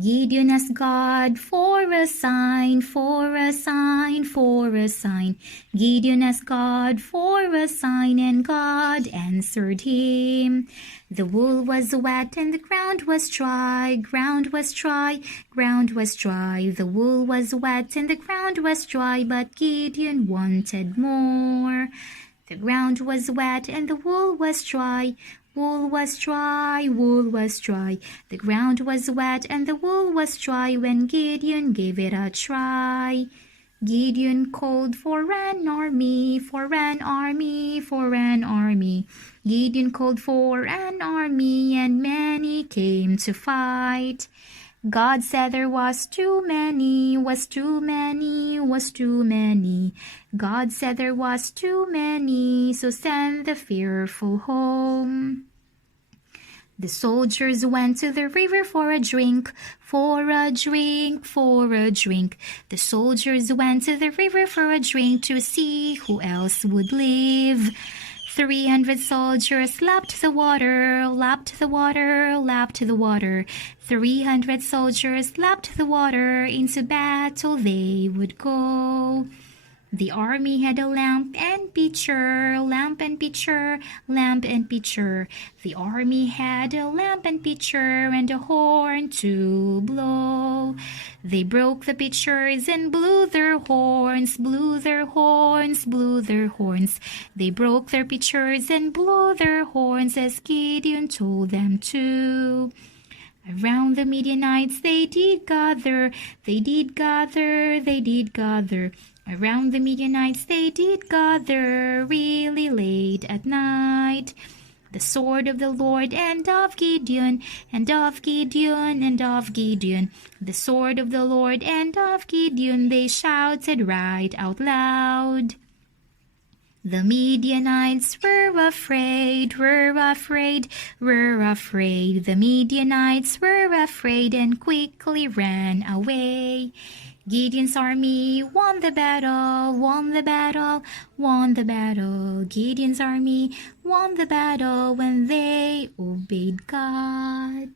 Gideon asked God for a sign, for a sign, for a sign. Gideon asked God for a sign, and God answered him. The wool was wet and the ground was dry, ground was dry, ground was dry. The wool was wet and the ground was dry, but Gideon wanted more. The ground was wet and the wool was dry. Wool was dry, wool was dry. The ground was wet and the wool was dry when Gideon gave it a try. Gideon called for an army, for an army, for an army. Gideon called for an army, and many came to fight. God said there was too many, was too many, was too many. God said there was too many, so send the fearful home. The soldiers went to the river for a drink, for a drink, for a drink. The soldiers went to the river for a drink to see who else would live. 300 soldiers lapped the water, lapped the water, lapped the water. 300 soldiers lapped the water, into battle they would go. The army had a lamp and pitcher, lamp and pitcher, lamp and pitcher. The army had a lamp and pitcher and a horn to blow. They broke the pitchers and blew their horns, blew their horns, blew their horns. They broke their pitchers and blew their horns as Gideon told them to. Around the Midianites they did gather, they did gather, they did gather. Around the Midianites they did gather, really late at night. The sword of the Lord and of Gideon, and of Gideon, and of Gideon. The sword of the Lord and of Gideon, they shouted right out loud. The Midianites were afraid, were afraid, were afraid. The Midianites were afraid and quickly ran away. Gideon's army won the battle, won the battle, won the battle. Gideon's army won the battle when they obeyed God.